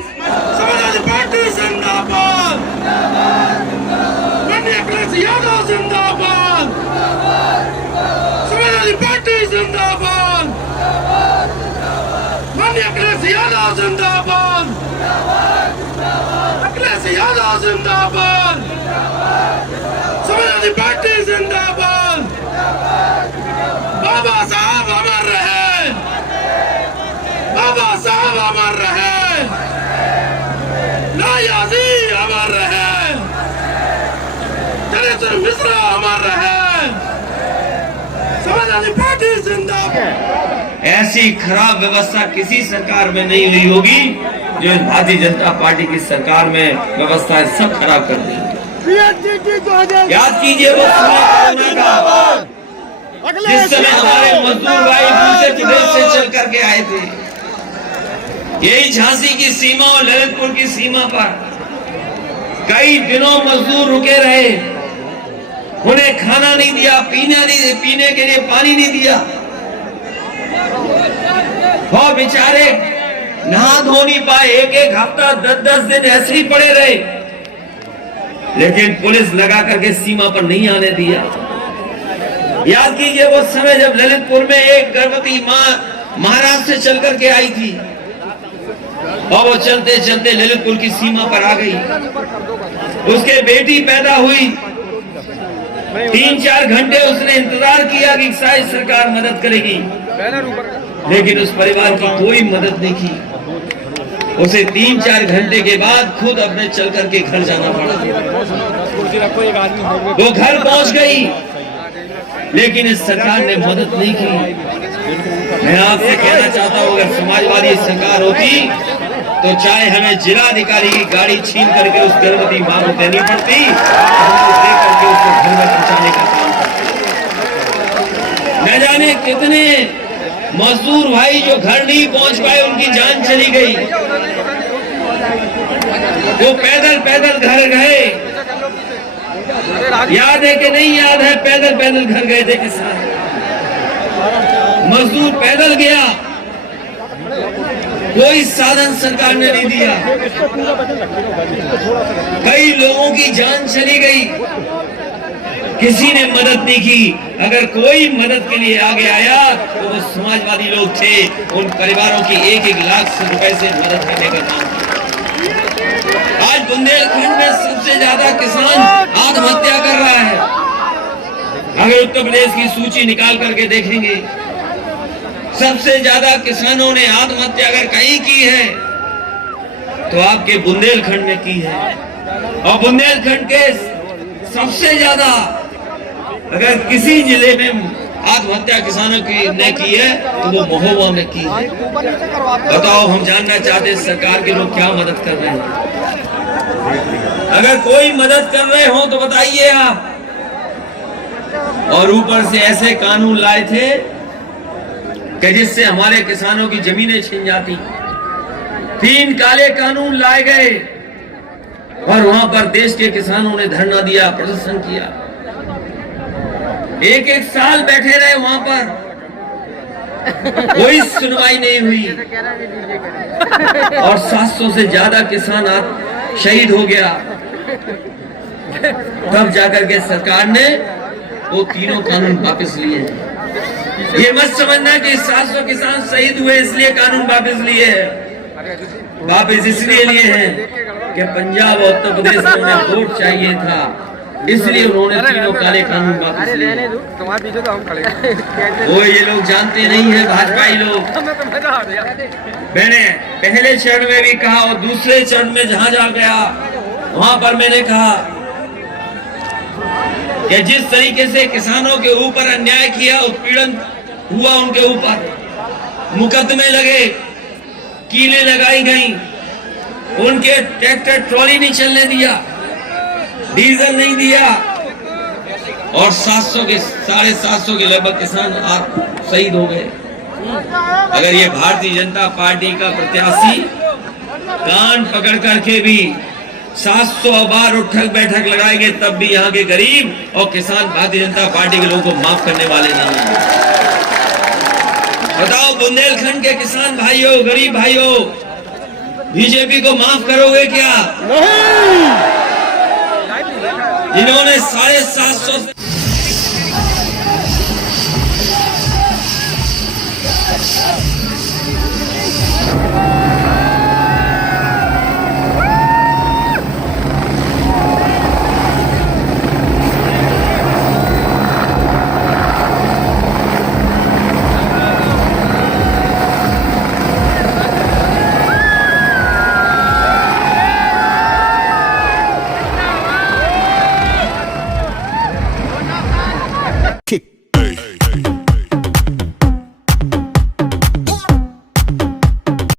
Samajwadi party जिंदाबाद, माननीय अखिलेश यादव जिंदाबाद, समाजवादी पार्टी जिंदाबाद, माननीय अखिलेश यादव जिंदाबाद, अखिलेश यादव जिंदाबाद, समाजवादी पार्टी जिंदाबाद, बाबा साहब अमर रहे, बाबा साहब अमर रहे, नायाजी अमर रहे, जनेश्वर मिश्रा अमर रहे, समाजवादी पार्टी जिंदाबाद। ऐसी खराब व्यवस्था किसी सरकार में नहीं हुई होगी जो भारतीय जनता पार्टी की सरकार में व्यवस्था सब खराब कर दी। याद कीजिए वो समय कोरोना का, जिस समय हमारे मजदूर भाई दूसरे प्रदेश से चल करके आए थे, यही झांसी की सीमा और ललितपुर की सीमा पर कई दिनों मजदूर रुके रहे, उन्हें खाना नहीं दिया, पीने के लिए पानी नहीं दिया, और बेचारे नहा धो नहीं पाए, एक हफ्ता 10 दिन ऐसे ही पड़े रहे, लेकिन पुलिस लगा करके सीमा पर नहीं आने दिया। याद कीजिए वो समय जब ललितपुर में एक गर्भवती मां महाराष्ट्र से चल करके आई थी और वो चलते चलते ललितपुर की सीमा पर आ गई, उसके बेटी पैदा हुई, 3-4 घंटे उसने इंतजार किया कि शायद सरकार मदद करेगी, लेकिन उस परिवार की कोई मदद नहीं की। उसे 3-4 घंटे के बाद खुद अपने चल करके घर जाना पड़ा। वो घर पहुंच गई, लेकिन इस सरकार ने मदद नहीं की। मैं आपसे कहना चाहता हूं, अगर समाजवादी सरकार होती तो चाहे हमें जिलाधिकारी की गाड़ी छीन करके उस गर्भवती मां को देनी पड़ती, देख करके उसको घर में पहुंचाने का काम करती। न जाने कितने मजदूर भाई जो घर नहीं पहुंच पाए, उनकी जान चली गई, वो पैदल पैदल घर गए। याद है कि नहीं याद है, पैदल पैदल घर गए थे किसान, मजदूर पैदल गया, कोई साधन सरकार ने नहीं दिया, कई लोगों की जान चली गई, किसी ने मदद नहीं की। अगर कोई मदद के लिए आगे आया तो वो समाजवादी लोग थे, उन परिवारों की 1-1 लाख रुपए से मदद करने का काम। आज बुंदेलखंड में सबसे ज्यादा किसान आत्महत्या कर रहा है। अगर उत्तर प्रदेश की सूची निकाल करके देखेंगे, सबसे ज्यादा किसानों ने आत्महत्या अगर कहीं की है तो आपके बुंदेलखंड में की है, और बुंदेलखंड के सबसे ज्यादा अगर किसी जिले में आत्महत्या किसानों की ने की है तो वो महोबा में की है। बताओ, हम जानना चाहते हैं सरकार के लोग क्या मदद कर रहे हैं। अगर कोई मदद कर रहे हो तो बताइए आप। और ऊपर से ऐसे कानून लाए थे कि जिससे हमारे किसानों की जमीनें छिन जाती। 3 काले कानून लाए गए और वहां पर देश के किसानों ने धरना दिया, प्रदर्शन किया, 1-1 साल बैठे रहे वहां पर, कोई सुनवाई नहीं हुई, और 700 से ज्यादा किसान शहीद हो गया। तब जाकर के सरकार ने वो 3 कानून वापस लिए। ये मत समझना कि 700 किसान शहीद हुए इसलिए कानून वापस लिए हैं, वापस इसलिए लिए हैं कि पंजाब और उत्तर प्रदेश में उन्हें वोट चाहिए था, इसलिए उन्होंने 3 काले कानून वापस लिए। वो ये लोग जानते नहीं है, भाजपाई लोग। मैंने पहले चरण में भी कहा और दूसरे चरण में जहां जा गया वहां पर मैंने कहा कि जिस तरीके से किसानों के ऊपर अन्याय किया, उत्पीड़न हुआ, उनके ऊपर मुकदमे लगे, कीलें लगाई गई, उनके ट्रैक्टर ट्रॉली नहीं चलने दिया, डीजल नहीं दिया, और 700 के 750 के लगभग किसान शहीद हो गए। अगर ये भारतीय जनता पार्टी का प्रत्याशी कान पकड़ करके भी 700 बार उठक बैठक लगाएंगे तब भी यहाँ के गरीब और किसान भारतीय जनता पार्टी के लोगों को माफ करने वाले नहीं हैं। बताओ, बुंदेलखंड के किसान भाइयों, गरीब भाइयों, बीजेपी को माफ करोगे क्या? जिन्होंने 750